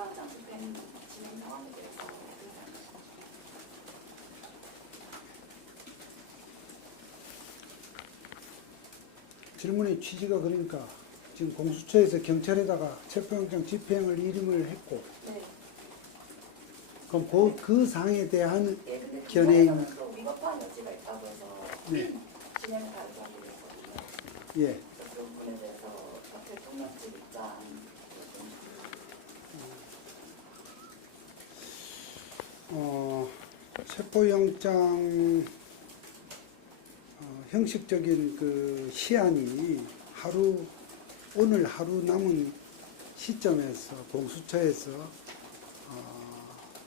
체포영장 집행 진행 상황에 대해서 어떻게 생각하십니까? 질문의 취지가 그러니까 지금 공수처에서 경찰에다가 체포영장 집행을 이름을 했고, 네. 그럼 그 사항에 대한 예, 근데 견해인, 또 위법한 여지가 있다고 해서 네, 진행을 발표하기로 했거든요. 예. 그 부분에 대해서 대통령 측 입장 체포영장 형식적인 그 시한이 오늘 하루 남은 시점에서 공수처에서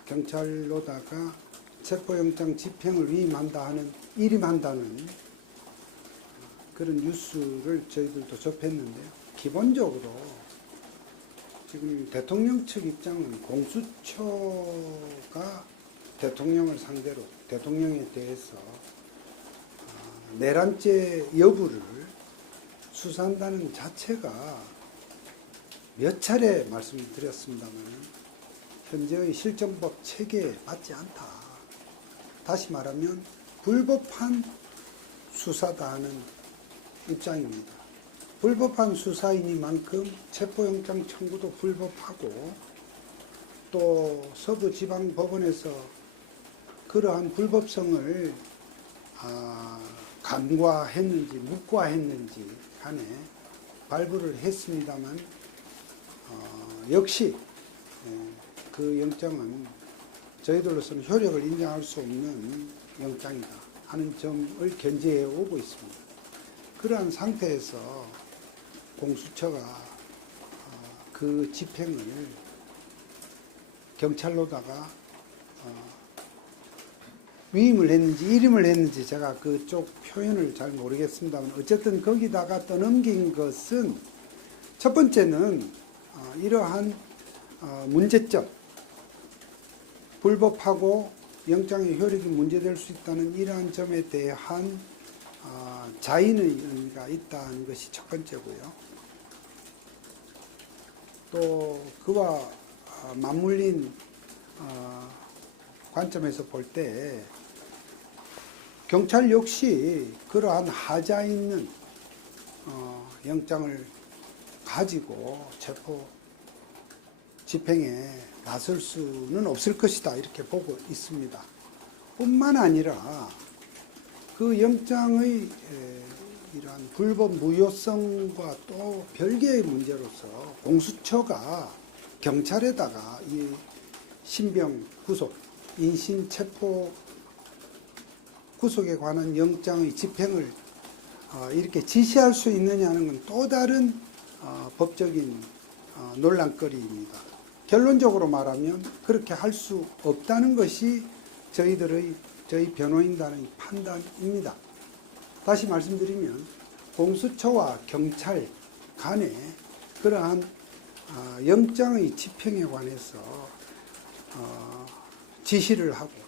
경찰로다가 체포영장 집행을 일임한다는 그런 뉴스를 저희들도 접했는데요. 기본적으로 지금 대통령 측 입장은 공수처가 대통령을 상대로 대통령에 대해서 내란죄 여부를 수사한다는 자체가 몇 차례 말씀드렸습니다만 현재의 실정법 체계에 맞지 않다. 다시 말하면 불법한 수사다 하는 입장입니다. 불법한 수사이니만큼 체포영장 청구도 불법하고 또 서부지방법원에서 그러한 불법성을 간과했는지 묵과했는지 간에 발부를 했습니다만 역시 그 영장은 저희들로서는 효력을 인정할 수 없는 영장이다 하는 점을 견지해 오고 있습니다. 그러한 상태에서 공수처가 그 집행을 경찰로다가 위임을 했는지 일임을 했는지 제가 그쪽 표현을 잘 모르겠습니다만 어쨌든 거기다가 떠넘긴 것은 첫 번째는 이러한 문제점, 불법하고 영장의 효력이 문제될 수 있다는 이러한 점에 대한 자인의 의미가 있다는 것이 첫 번째고요. 또 그와 맞물린 관점에서 볼 때 경찰 역시 그러한 하자 있는 영장을 가지고 체포 집행에 나설 수는 없을 것이다 이렇게 보고 있습니다. 뿐만 아니라 그 영장의 이러한 불법 무효성과 또 별개의 문제로서 공수처가 경찰에다가 이 신병 구속, 인신 체포 구속에 관한 영장의 집행을 이렇게 지시할 수 있느냐는 건 또 다른 법적인 논란거리입니다. 결론적으로 말하면 그렇게 할 수 없다는 것이 저희 변호인단의 판단입니다. 다시 말씀드리면 공수처와 경찰 간에 그러한 영장의 집행에 관해서 지시를 하고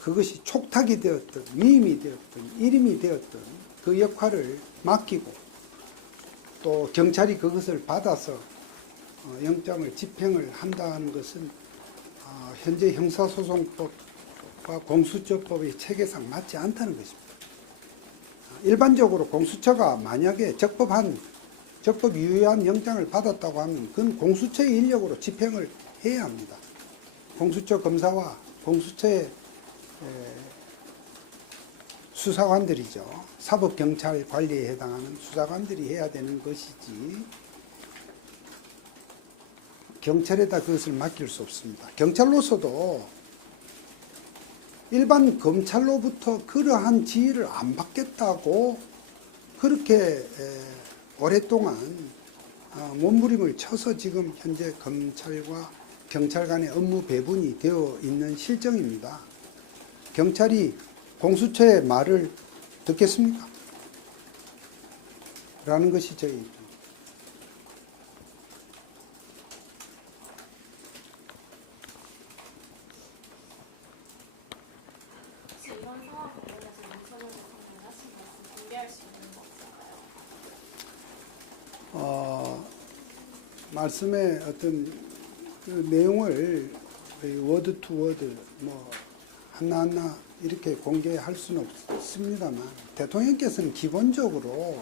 그것이 촉탁이 되었든 위임이 되었든 일임이 되었든 그 역할을 맡기고 또 경찰이 그것을 받아서 영장을 집행을 한다는 것은 현재 형사소송법과 공수처법의 체계상 맞지 않다는 것입니다. 일반적으로 공수처가 만약에 적법 유효한 영장을 받았다고 하면 그건 공수처의 인력으로 집행을 해야 합니다. 공수처 검사와 공수처의 수사관들이죠. 사법경찰 관리에 해당하는 수사관들이 해야 되는 것이지 경찰에다 그것을 맡길 수 없습니다. 경찰로서도 일반 검찰로부터 그러한 지휘를 안 받겠다고 그렇게 오랫동안 몸부림을 쳐서 지금 현재 검찰과 경찰 간의 업무 배분이 되어 있는 실정입니다. 경찰이 공수처의 말을 듣겠습니까? 라는 것이 저희 입장. 혹시 이런 상황 관련해서 윤석열 대통령이 하신 말씀 공개할 수 있는 거 없을까요? 말씀의 어떤 그 내용을 워드 투 워드 뭐 하나하나 이렇게 공개할 수는 없습니다만 대통령께서는 기본적으로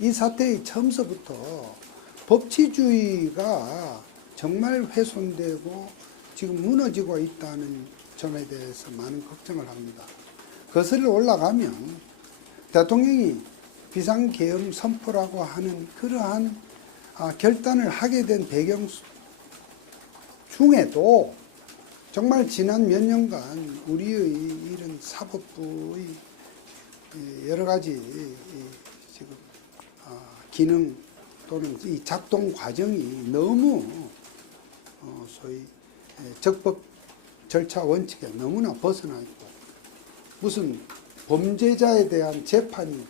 이 사태의 처음서부터 법치주의가 정말 훼손되고 지금 무너지고 있다는 점에 대해서 많은 걱정을 합니다. 거슬러 올라가면 대통령이 비상계엄 선포라고 하는 그러한 결단을 하게 된 배경 중에도 정말 지난 몇 년간 우리의 이런 사법부의 여러 가지 지금 기능 또는 이 작동 과정이 너무 소위 적법 절차 원칙에 너무나 벗어나 있고 무슨 범죄자에 대한 재판이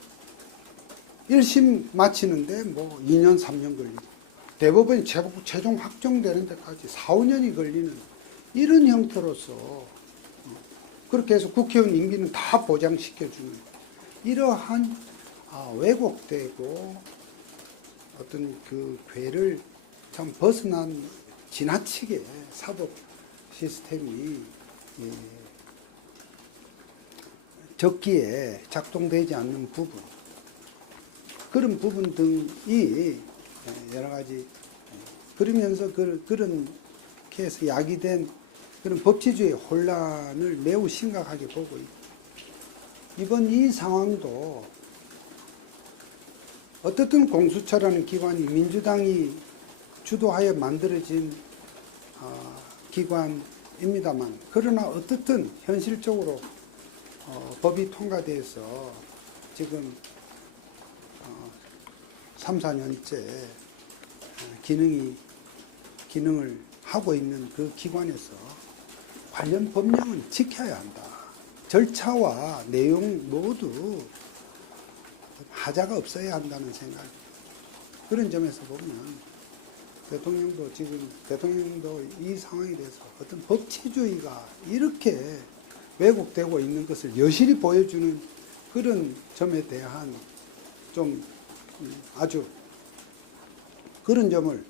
1심 마치는데 뭐 2년 3년 걸리고 대법원이 최종 확정되는 데까지 4, 5년이 걸리는 이런 형태로서 그렇게 해서 국회의원 임기는 다 보장시켜주는 이러한 왜곡되고 어떤 그 궤를 참 벗어난 지나치게 사법 시스템이 적기에 작동되지 않는 부분 그런 부분 등이 여러 가지 그러면서 그런 케이스 야기된 그런 법치주의 혼란을 매우 심각하게 보고 있고 이번 이 상황도 어떻든 공수처라는 기관이 민주당이 주도하여 만들어진 기관입니다만 그러나 어떻든 현실적으로 법이 통과돼서 지금 3, 4년째 기능을 하고 있는 그 기관에서 관련 법령은 지켜야 한다. 절차와 내용 모두 하자가 없어야 한다는 생각. 그런 점에서 보면 대통령도 이 상황에 대해서 어떤 법치주의가 이렇게 왜곡되고 있는 것을 여실히 보여주는 그런 점에 대한 좀 아주 그런 점을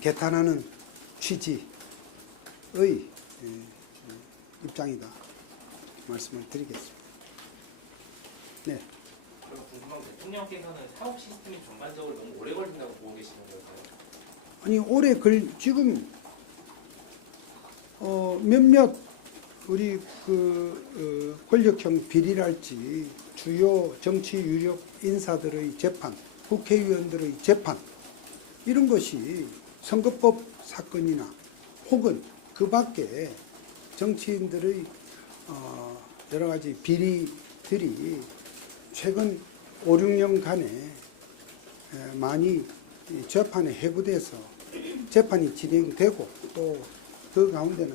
개탄하는 취지의 입장이다 말씀을 드리겠습니다. 네. 그럼 궁금한 게 대통령께서는 사법 시스템이 전반적으로 너무 오래 걸린다고 보고 계시는 걸까요? 아니 지금 몇몇 우리 권력형 비리랄지 주요 정치 유력 인사들의 재판, 국회의원들의 재판 이런 것이 선거법 사건이나 혹은 그 밖에 정치인들의 여러 가지 비리들이 최근 5, 6년간에 많이 재판에 회부돼서 재판이 진행되고 또 그 가운데는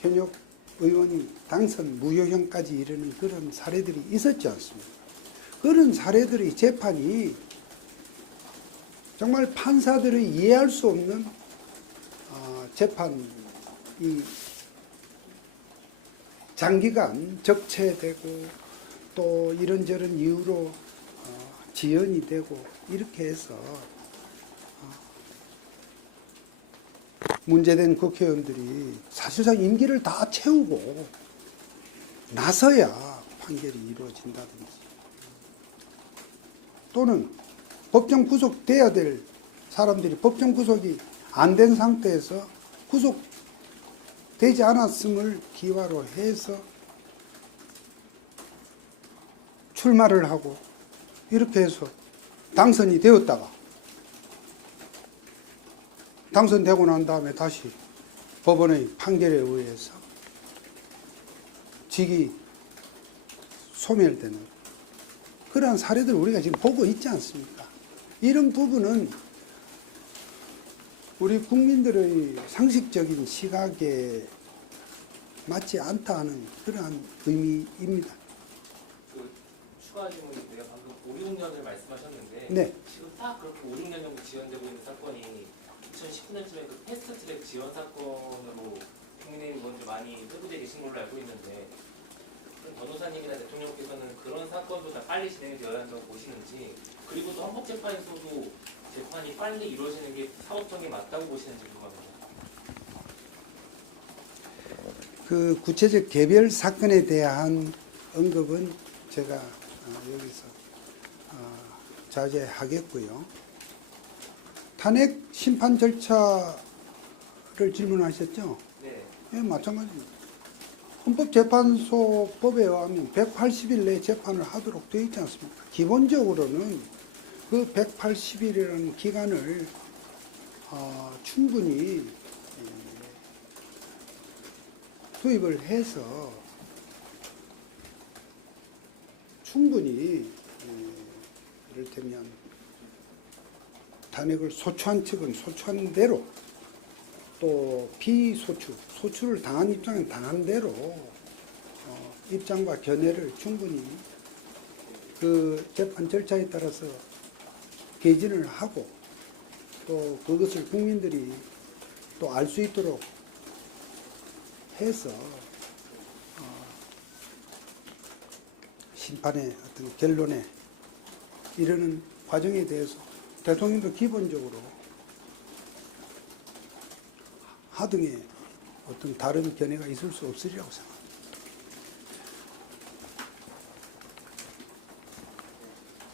현역 의원이 당선 무효형까지 이르는 그런 사례들이 있었지 않습니까? 그런 사례들의 재판이 정말 판사들의 이해할 수 없는 재판이 장기간 적체되고 또 이런저런 이유로 지연이 되고 이렇게 해서 문제된 국회의원들이 사실상 임기를 다 채우고 나서야 판결이 이루어진다든지 또는 법정 구속돼야 될 사람들이 법정 구속이 안 된 상태에서 구속되지 않았음을 기화로 해서 출마를 하고 이렇게 해서 당선이 되었다가 당선되고 난 다음에 다시 법원의 판결에 의해서 직이 소멸되는 그러한 사례들을 우리가 지금 보고 있지 않습니까? 이런 부분은 우리 국민들의 상식적인 시각에 맞지 않다 하는 그러한 의미입니다. 추가 질문인데요. 방금 5, 6년을 말씀하셨는데 네. 지금 딱 그렇게 5, 6년 정도 지연되고 있는 사건이 2019년쯤에 그 패스트트랙 지원 사건으로 국민의힘 의원들 많이 회부되어 계신 걸로 알고 있는데 변호사님이나 대통령께서는 그런 사건보다 빨리 진행이 되어야 한다고 보시는지 그리고 또 헌법재판소도 재판이 빨리 이루어지는 게 사법정에 맞다고 보시는지 궁금합니다. 그 구체적 개별 사건에 대한 언급은 제가 여기서 자제하겠고요. 탄핵 심판 절차를 질문하셨죠? 네. 예, 마찬가지입니다. 헌법재판소법에 의하면 180일 내에 재판을 하도록 되어 있지 않습니까? 기본적으로는 그 180일이라는 기간을 충분히 투입을 해서 충분히 이를테면 탄핵을 소추한 측은 소추한 대로 또 소추를 당한 입장은 당한 대로 입장과 견해를 충분히 그 재판 절차에 따라서 개진을 하고 또 그것을 국민들이 또 알 수 있도록 해서 심판의 어떤 결론에 이르는 과정에 대해서 대통령도 기본적으로 하등의 어떤 다른 견해가 있을 수 없으리라고 생각합니다.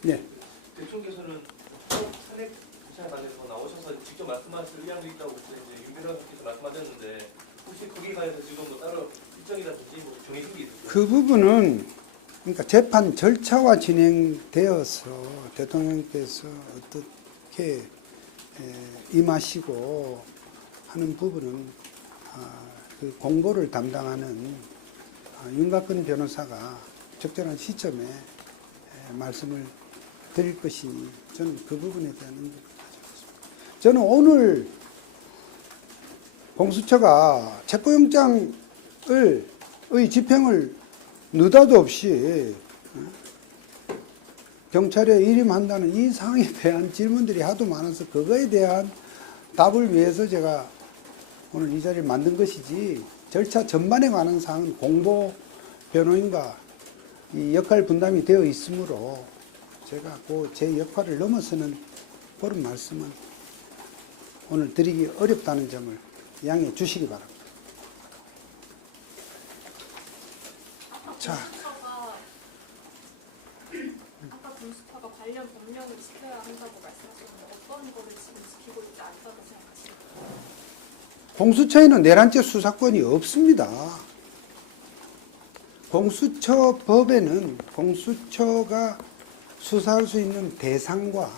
네. 대통령께서는 탄핵 절차에 관해서 나오셔서 직접 말씀하실 의향도 있다고 이제 윤석열 대통령께서 말씀하셨는데 혹시 거기에 관해서 지금 뭐 따로 일정이라든지 뭐 정해진 게 있을까요? 그 부분은 그러니까 재판 절차와 진행되어서 대통령께서 어떻게 임하시고 하는 부분은 그 공보를 담당하는 윤곽근 변호사가 적절한 시점에 말씀을 드릴 것이니 저는 그 부분에 대한 의견을 가져왔습니다. 저는 오늘 공수처가 체포영장의 집행을 느닷없이 경찰에 일임한다는 이 사항에 대한 질문들이 하도 많아서 그거에 대한 답을 위해서 제가 오늘 이 자리를 만든 것이지 절차 전반에 관한 사항은 공보 변호인과 이 역할 분담이 되어 있으므로 제가 그 제 역할을 넘어서는 그런 말씀은 오늘 드리기 어렵다는 점을 양해해 주시기 바랍니다. 자, 아까 공수처가 관련 법령을 지켜야 한다고 말씀하셨는데 어떤 거를 지금 지키고 있지 않다고 생각하시나요? 공수처에는 내란죄 수사권이 없습니다. 공수처법에는 공수처가 수사할 수 있는 대상과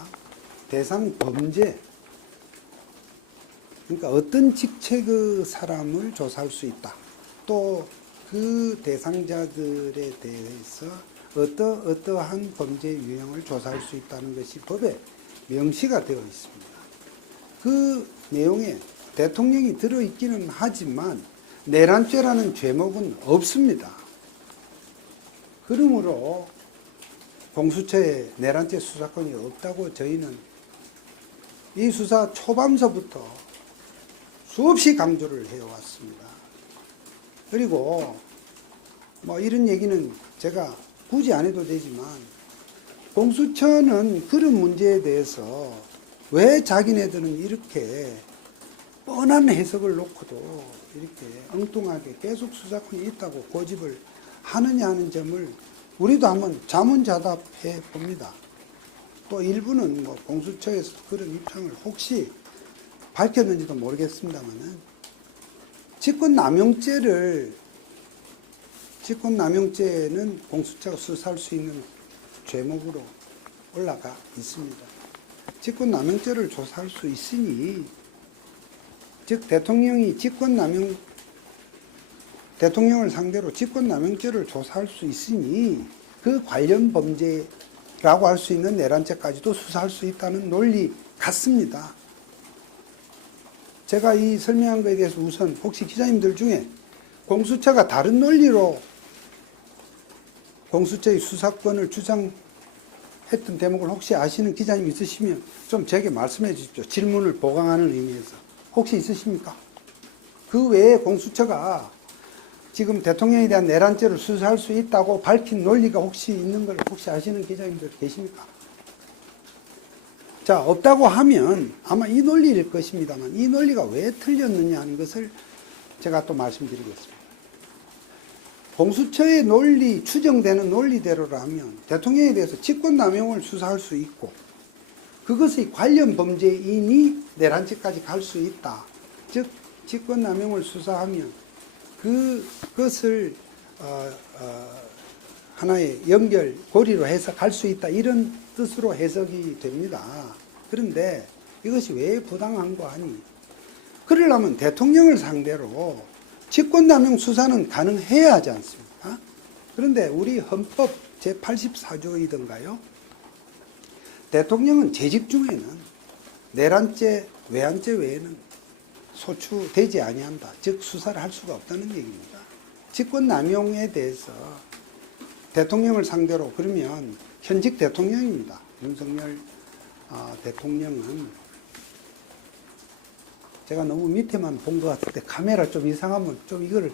대상 범죄, 그러니까 어떤 직책의 사람을 조사할 수 있다. 또 그 대상자들에 대해서 어떠한 범죄 유형을 조사할 수 있다는 것이 법에 명시가 되어 있습니다. 그 내용에 대통령이 들어있기는 하지만 내란죄라는 죄목은 없습니다. 그러므로 공수처에 내란죄 수사권이 없다고 저희는 이 수사 초반서부터 수없이 강조를 해왔습니다. 그리고 뭐 이런 얘기는 제가 굳이 안 해도 되지만 공수처는 그런 문제에 대해서 왜 자기네들은 이렇게 뻔한 해석을 놓고도 이렇게 엉뚱하게 계속 수사권이 있다고 고집을 하느냐 하는 점을 우리도 한번 자문자답해 봅니다. 또 일부는 뭐 공수처에서 그런 입장을 혹시 밝혔는지도 모르겠습니다만은 직권남용죄는 공수처가 수사할 수 있는 죄목으로 올라가 있습니다. 직권남용죄를 조사할 수 있으니, 즉 대통령이 대통령을 상대로 직권남용죄를 조사할 수 있으니 그 관련 범죄라고 할 수 있는 내란죄까지도 수사할 수 있다는 논리 같습니다. 제가 이 설명한 것에 대해서 우선 혹시 기자님들 중에 공수처가 다른 논리로 공수처의 수사권을 주장했던 대목을 혹시 아시는 기자님 있으시면 좀 제게 말씀해 주십시오. 질문을 보강하는 의미에서. 혹시 있으십니까? 그 외에 공수처가 지금 대통령에 대한 내란죄를 수사할 수 있다고 밝힌 논리가 혹시 있는 걸 혹시 아시는 기자님들 계십니까? 자, 없다고 하면 아마 이 논리일 것입니다만 이 논리가 왜 틀렸느냐 하는 것을 제가 또 말씀드리겠습니다. 공수처의 논리, 추정되는 논리대로라면 대통령에 대해서 직권남용을 수사할 수 있고 그것의 관련 범죄인이 내란죄까지 갈 수 있다. 즉 직권남용을 수사하면 그것을 하나의 연결, 고리로 해서 갈 수 있다. 이런 뜻으로 해석이 됩니다. 그런데 이것이 왜 부당한고 하니 그러려면 대통령을 상대로 직권남용 수사는 가능해야 하지 않습니까? 그런데 우리 헌법 제84조이던가요? 대통령은 재직 중에는 내란죄, 외환죄 외에는 소추되지 아니한다. 즉 수사를 할 수가 없다는 얘기입니다. 직권남용에 대해서 대통령을 상대로 그러면 현직 대통령입니다. 윤석열 대통령은 제가 너무 밑에만 본 것 같을 때 카메라 좀 이상하면 좀 이거를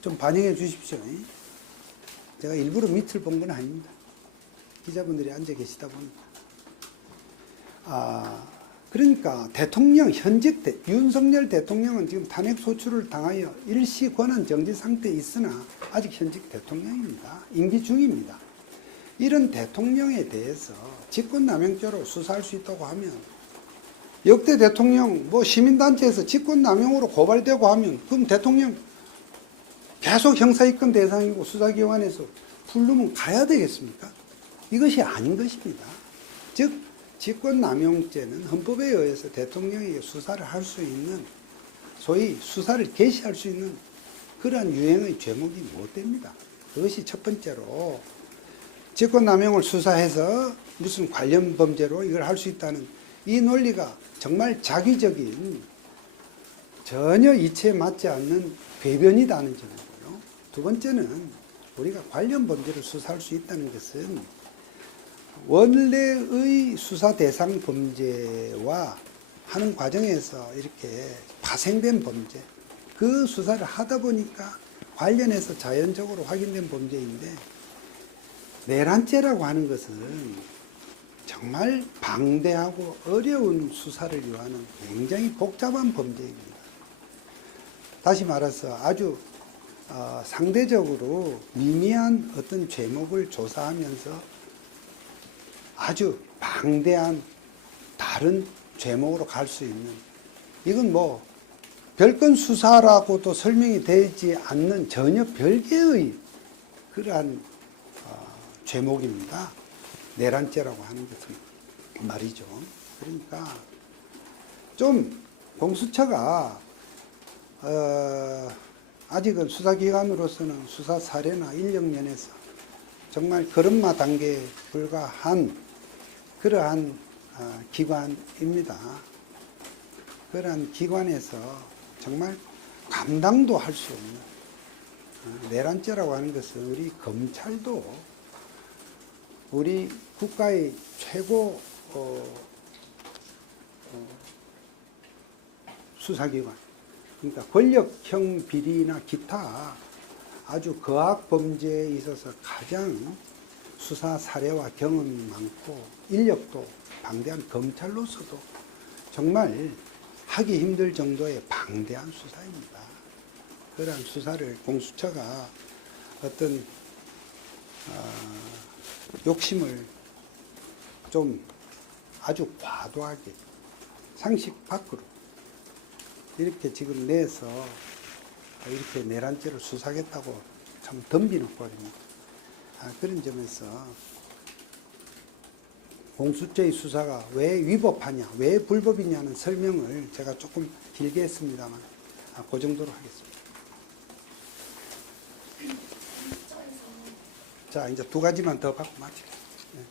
좀 반영해 주십시오. 제가 일부러 밑을 본 건 아닙니다. 기자분들이 앉아 계시다 보니까. 그러니까 대통령, 현직 윤석열 대통령은 지금 탄핵 소추를 당하여 일시 권한 정지 상태에 있으나 아직 현직 대통령입니다. 임기 중입니다. 이런 대통령에 대해서 직권남용죄로 수사할 수 있다고 하면 역대 대통령 뭐 시민단체에서 직권남용으로 고발되고 하면 그럼 대통령 계속 형사입건 대상이고 수사기관에서 부르면 가야 되겠습니까? 이것이 아닌 것입니다. 즉 직권남용죄는 헌법에 의해서 대통령에게 수사를 할 수 있는 소위 수사를 개시할 수 있는 그러한 유형의 죄목이 못 됩니다. 그것이 첫 번째로 직권남용을 수사해서 무슨 관련 범죄로 이걸 할 수 있다는 이 논리가 정말 자기적인 전혀 이치에 맞지 않는 궤변이다는 점이고요. 두 번째는 우리가 관련 범죄를 수사할 수 있다는 것은 원래의 수사 대상 범죄와 하는 과정에서 이렇게 파생된 범죄, 그 수사를 하다 보니까 관련해서 자연적으로 확인된 범죄인데 내란죄라고 하는 것은 정말 방대하고 어려운 수사를 요하는 굉장히 복잡한 범죄입니다. 다시 말해서 아주 상대적으로 미미한 어떤 죄목을 조사하면서 아주 방대한 다른 죄목으로 갈 수 있는 이건 뭐 별건 수사라고도 설명이 되지 않는 전혀 별개의 그러한 죄목입니다. 내란죄라고 하는 것은 말이죠. 그러니까 좀 공수처가 아직은 수사기관으로서는 수사 사례나 인력 면에서 정말 걸음마 단계에 불과한 그러한 기관입니다. 그러한 기관에서 정말 감당도 할 수 없는 내란죄라고 하는 것은 우리 검찰도 우리 국가의 최고 수사기관, 그러니까 권력형 비리나 기타 아주 거악 범죄에 있어서 가장 수사 사례와 경험이 많고 인력도 방대한 검찰로서도 정말 하기 힘들 정도의 방대한 수사입니다. 그러한 수사를 공수처가 어떤 욕심을 좀 아주 과도하게 상식 밖으로 이렇게 지금 내서 이렇게 내란죄를 수사하겠다고 참 덤비는 꼴입니다. 그런 점에서 공수처의 수사가 왜 위법하냐, 왜 불법이냐는 설명을 제가 조금 길게 했습니다만 그 정도로 하겠습니다. 자, 이제 두 가지만 더 받고 마치겠습니다. 네.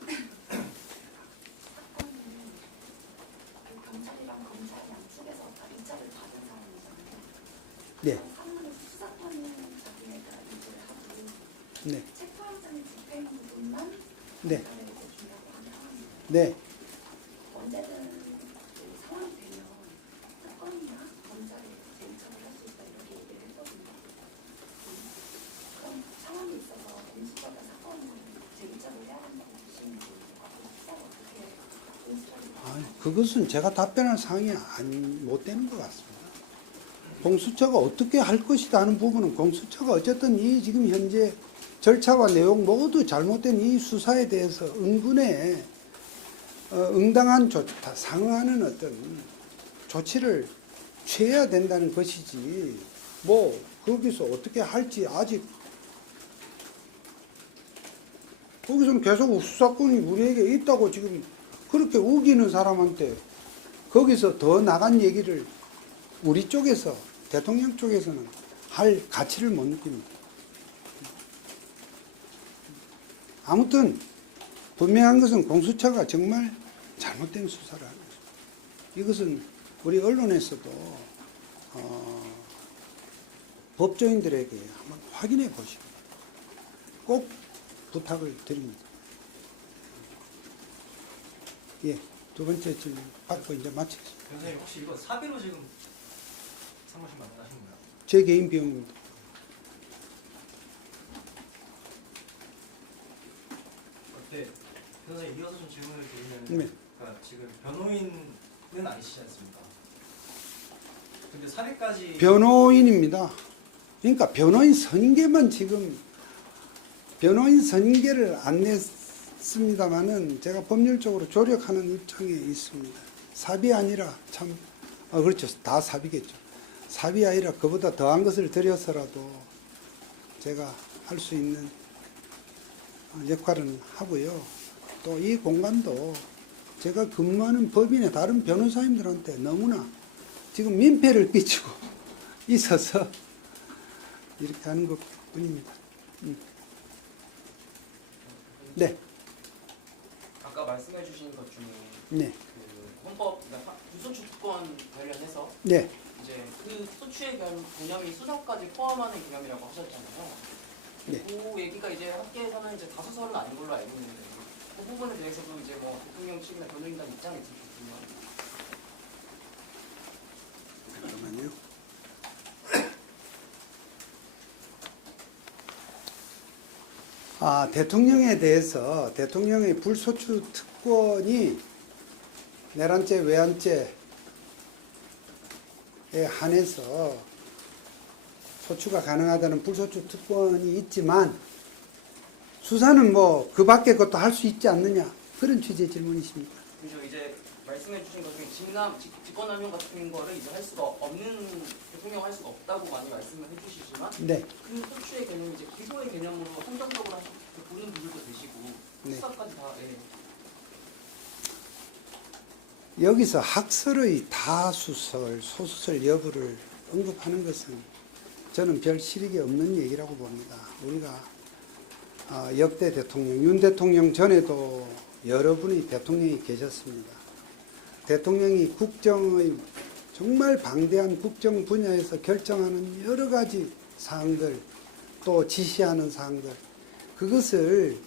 경찰이랑 검찰 양쪽에서 다 입장을 받은 사람이잖아요. 네. 수사권은 자기네가 유지를 하고 네. 체포영장의 집행 부분만 네. 검찰에게 준다고 하는 상황입니다. 네. 언제든 그 상황이 되면 사건이나 검찰에 재청을 할 수 있다 이렇게 얘기를 했거든요. 그럼 상황이 있어서 공수처가 사건을 재입장을 해야 한다고 보시는지 공수처가 어떻게 공수처를 그것은 제가 답변할 사항이 못 되는 것 같습니다. 공수처가 어떻게 할 것이다 하는 부분은 공수처가 어쨌든 이 지금 현재 절차와 내용 모두 잘못된 이 수사에 대해서 응분에 응당한 상응하는 어떤 조치를 취해야 된다는 것이지, 뭐 거기서 어떻게 할지 아직 거기서는 계속 수사권이 우리에게 있다고 지금 그렇게 우기는 사람한테 거기서 더 나간 얘기를 우리 쪽에서, 대통령 쪽에서는 할 가치를 못 느낍니다. 아무튼 분명한 것은 공수처가 정말 잘못된 수사를 하는 것입니다. 이것은 우리 언론에서도 법조인들에게 한번 확인해 보시고 꼭 부탁을 드립니다. 예, 두 번째 질문 받고 이제 마치겠습니다. 변호사님 혹시 이거 사비로 지금 사무실 마련하신 거예요? 제 개인 비용입니다. 네. 변호사님 이어서 좀 질문을 드리면, 네. 그러니까 지금 변호인은 아니시지 않습니까? 근데 사비까지 변호인입니다. 그러니까 변호인 선임계만 지금 변호인 선임계를 안 냈습니다만은 제가 법률적으로 조력하는 입장에 있습니다. 사비 아니라 참 그렇죠. 다 사비겠죠. 사비 아니라 그보다 더한 것을 들여서라도 제가 할 수 있는 역할은 하고요. 또 이 공간도 제가 근무하는 법인의 다른 변호사님들한테 너무나 지금 민폐를 끼치고 있어서 이렇게 하는 것 뿐입니다. 네, 아까 말씀해주신 것 중에 네, 그 헌법 불소추 특권 관련해서 네, 이제 그 소추의 개념이 수사까지 포함하는 개념이라고 하셨잖아요. 네. 그 얘기가 이제 학계에서는 이제 다수설은 아닌 걸로 알고 있는데 그 부분에 대해서도 이제 뭐 대통령 측이나 변호인단 입장이 있었군요. 잠깐만요. 대통령에 대해서 대통령의 불소추 특권이 내란죄, 외환죄에 한해서 소추가 가능하다는 불소추 특권이 있지만 수사는 뭐 그 밖에 것도 할 수 있지 않느냐, 그런 취지의 질문이십니까? 그죠. 이제 말씀해주신 것 중에 직권남용 같은 거를 이제 할 수가 없는 대통령 할 수가 없다고 많이 말씀을 해주시지만 네, 그 소추의 개념이 이제 기소의 개념으로 한정적으로 보는 분들도 계시고 네. 수사까지 다 여기서 학설의 다수설, 소수설 여부를 언급하는 것은 저는 별 실익이 없는 얘기라고 봅니다. 우리가 역대 대통령, 윤 대통령 전에도 여러 분의 대통령이 계셨습니다. 대통령이 국정의 정말 방대한 국정 분야에서 결정하는 여러 가지 사항들, 또 지시하는 사항들, 그것을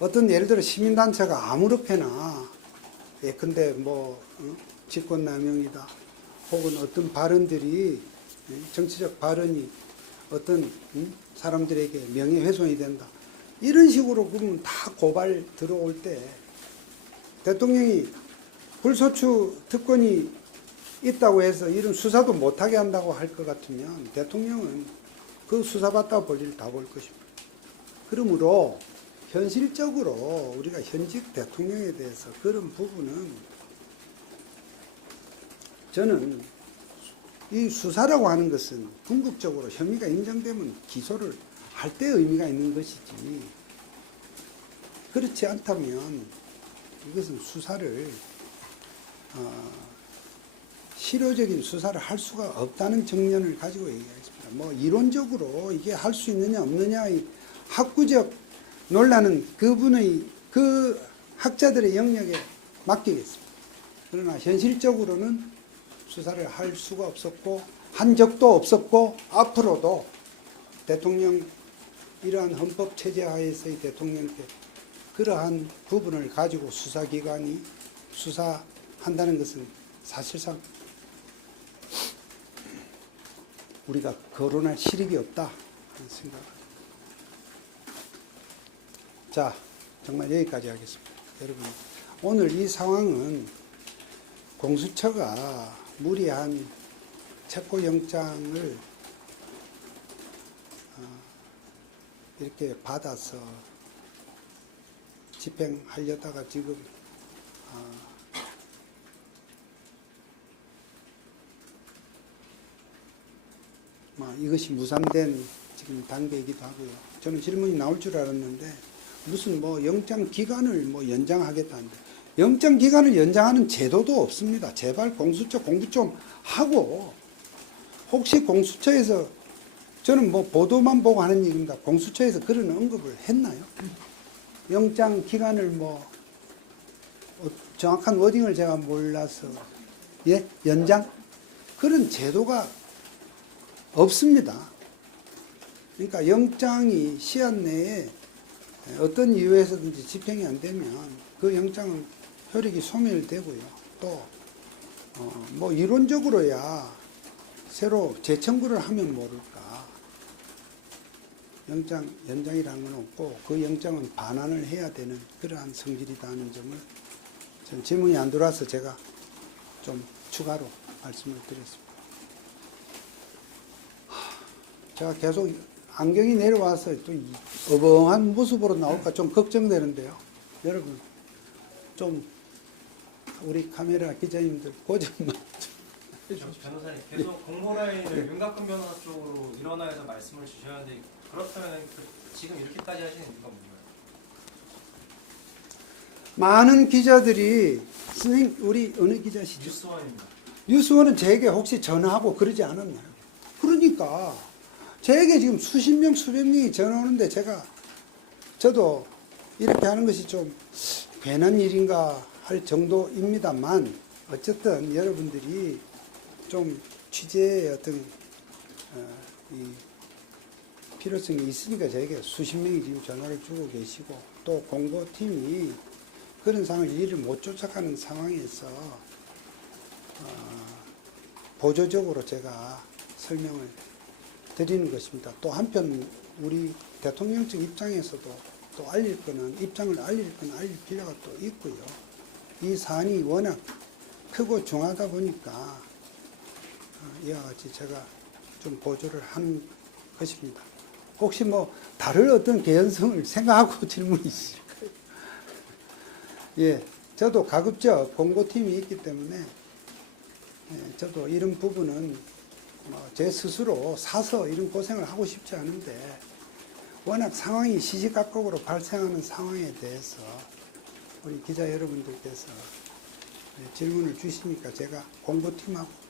어떤 예를 들어 시민단체가 아무렇게나 예컨대 뭐 직권남용이다, 혹은 어떤 발언들이 정치적 발언이 어떤 사람들에게 명예훼손이 된다, 이런 식으로 그러면 다 고발 들어올 때 대통령이 불소추 특권이 있다고 해서 이런 수사도 못하게 한다고 할 것 같으면 대통령은 그 수사받다 볼 일 다 볼 것입니다. 그러므로 현실적으로 우리가 현직 대통령에 대해서 그런 부분은 저는 이 수사라고 하는 것은 궁극적으로 혐의가 인정되면 기소를 할 때 의미가 있는 것이지, 그렇지 않다면 이것은 수사를 실효적인 수사를 할 수가 없다는 정론을 가지고 얘기하겠습니다. 뭐 이론적으로 이게 할 수 있느냐 없느냐의 학구적 논란은 그 학자들의 영역에 맡기겠습니다. 그러나 현실적으로는 수사를 할 수가 없었고 한 적도 없었고 앞으로도 대통령, 이러한 헌법 체제 하에서의 대통령께 그러한 부분을 가지고 수사기관이 수사한다는 것은 사실상 우리가 거론할 실익이 없다 하는 생각입니다. 자, 정말 여기까지 하겠습니다. 여러분, 오늘 이 상황은 공수처가 무리한 체포영장을 이렇게 받아서 집행하려다가 지금 이것이 무산된 지금 단계이기도 하고요. 저는 질문이 나올 줄 알았는데 무슨 뭐 영장 기간을 뭐 연장하겠다는데 영장 기간을 연장하는 제도도 없습니다. 제발 공수처 공부 좀 하고 혹시 공수처에서 저는 뭐 보도만 보고 하는 얘기입니다. 공수처에서 그런 언급을 했나요? 영장 기간을 뭐 정확한 워딩을 제가 몰라서 연장 그런 제도가 없습니다. 그러니까 영장이 시한 내에 어떤 이유에서든지 집행이 안 되면 그 영장은 효력이 소멸되고요. 또 뭐 이론적으로야 새로 재청구를 하면 모를까 영장 연장이라는 건 없고 그 영장은 반환을 해야 되는 그러한 성질이다 하는 점을 전 질문이 안 들어와서 제가 좀 추가로 말씀을 드렸습니다. 제가 계속 안경이 내려와서 또 어벙한 모습으로 나올까 좀 걱정되는데요. 여러분 좀 우리 카메라 기자님들 고점만 변호사님 계속 공보라인을 윤곽근 변호사 쪽으로 일원화해서 말씀을 주셨는데 그렇다면 지금 이렇게까지 하시는 이유가 뭔가요? 많은 기자들이 선생님 우리 어느 기자시죠? 뉴스원입니다. 뉴스원은 제게 혹시 전화하고 그러지 않았나요? 그러니까 제게 지금 수십 명 수백 명이 전화 오는데 저도 이렇게 하는 것이 좀 괜한 일인가 할 정도입니다만 어쨌든 여러분들이 좀 취재의 어떤 이 필요성이 있으니까 저에게 수십 명이 지금 전화를 주고 계시고 또 공보팀이 그런 상황을 일을 못 쫓아가는 상황에서 보조적으로 제가 설명을 드리는 것입니다. 또 한편 우리 대통령 측 입장에서도 또 알릴 거는 입장을 알릴 필요가 또 있고요. 이 사안이 워낙 크고 중하다 보니까 이와 같이 제가 좀 보조를 하는 것입니다. 혹시 뭐 다른 어떤 개연성을 생각하고 질문이 있을까요? 예, 저도 가급적 공보팀이 있기 때문에 저도 이런 부분은 제 스스로 사서 이런 고생을 하고 싶지 않은데 워낙 상황이 시시각각으로 발생하는 상황에 대해서 우리 기자 여러분들께서 질문을 주시니까 제가 공보팀하고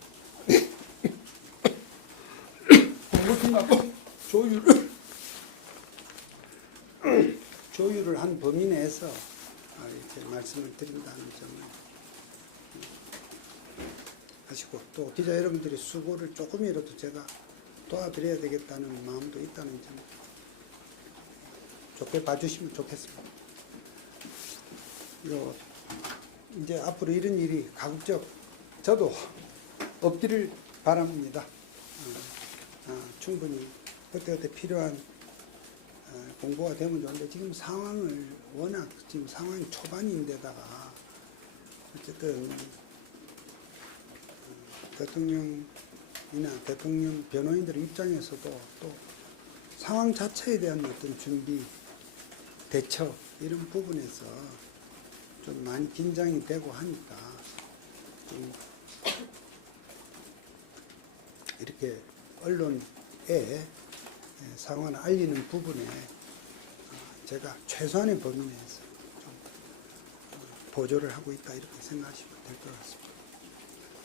조율을 한 범위 내에서 이렇게 말씀을 드린다는 점을 하시고 또 기자 여러분들의 수고를 조금이라도 제가 도와드려야 되겠다는 마음도 있다는 점 좋게 봐주시면 좋겠습니다. 이제 앞으로 이런 일이 가급적 저도 없기를 바랍니다. 충분히 그때그때 필요한 공부가 되면 좋은데 지금 상황을 워낙 지금 상황이 초반인데다가 어쨌든 대통령이나 대통령 변호인들 입장에서도 또 상황 자체에 대한 어떤 준비, 대처 이런 부분에서 좀 많이 긴장이 되고 하니까 좀 이렇게 언론에 상황을 알리는 부분에 제가 최소한의 범위 내에서 좀 보조를 하고 있다 이렇게 생각하시면 될 것 같습니다.